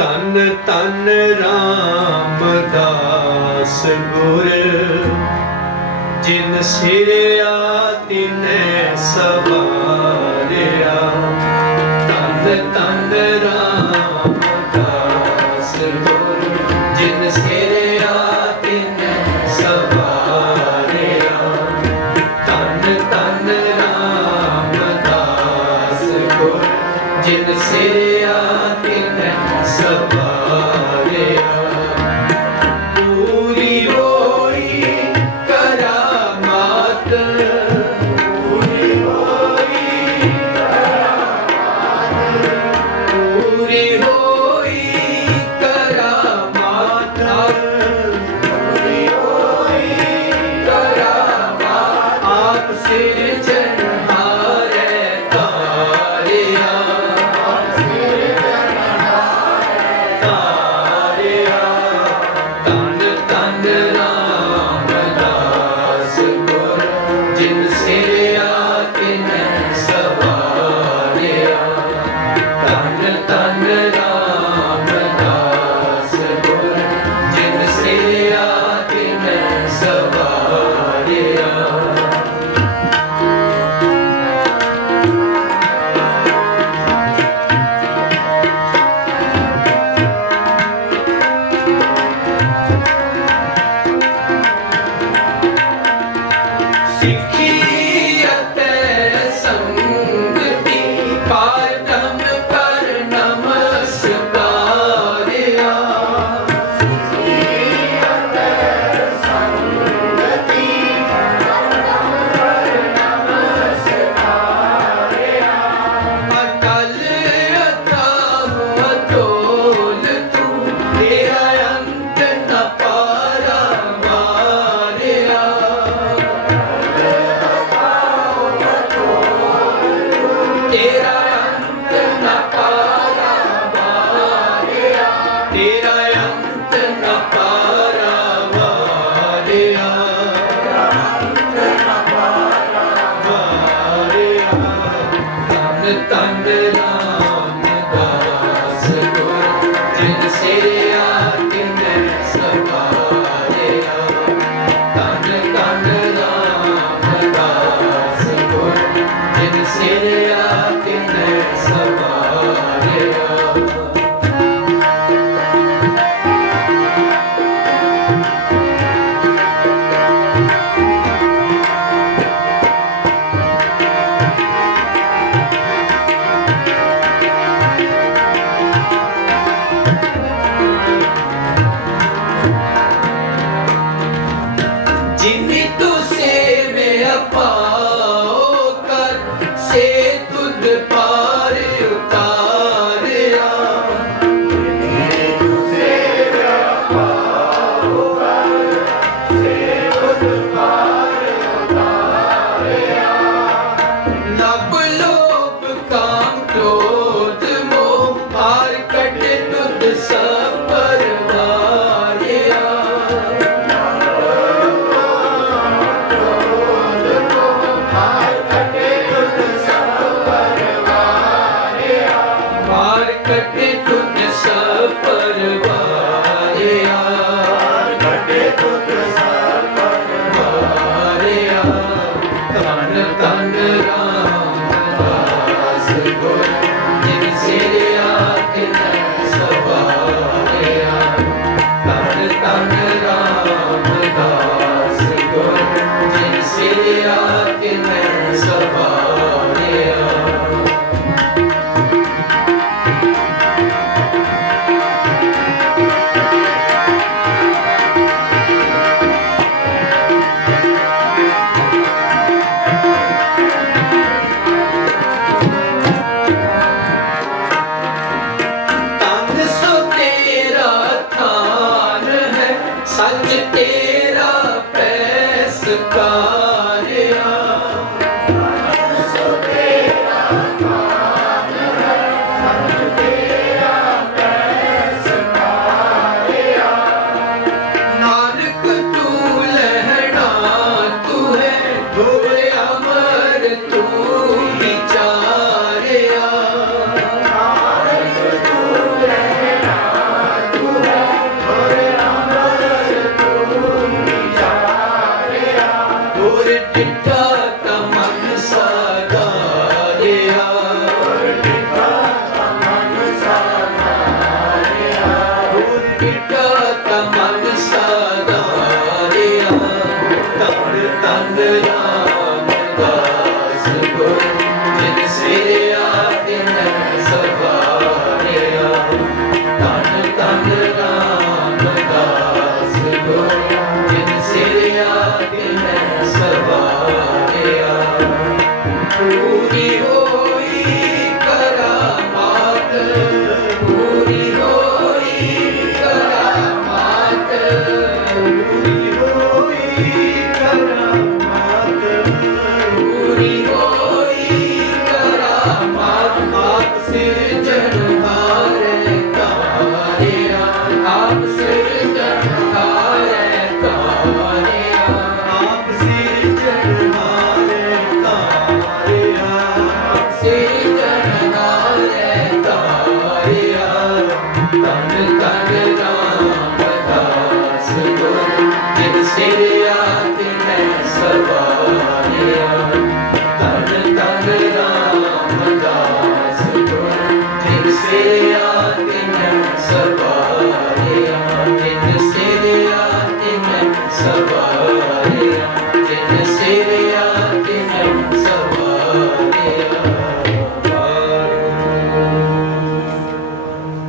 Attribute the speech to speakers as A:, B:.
A: ਧੰਨ ਧੰਨ ਰਾਮਦਾਸ ਗੁਰ, ਜਿਨ ਸਿਰਿਆ ਤਿਨੈ ਸਵਾਰਿਆ। ਧੰਨ ਧੰਨ ਰਾਮਦਾਸ ਗੁਰ, ਜਿਨ ਸਿਰਿਆ ਤਿਨੈ ਸਵਾਰਿਆ। ਧੰਨ ਧੰਨ ਰਾਮਦਾਸ ਗੁਰ, ਜਿਨ ਸਿਰਿਆ Sereia ਸਭ Keep seni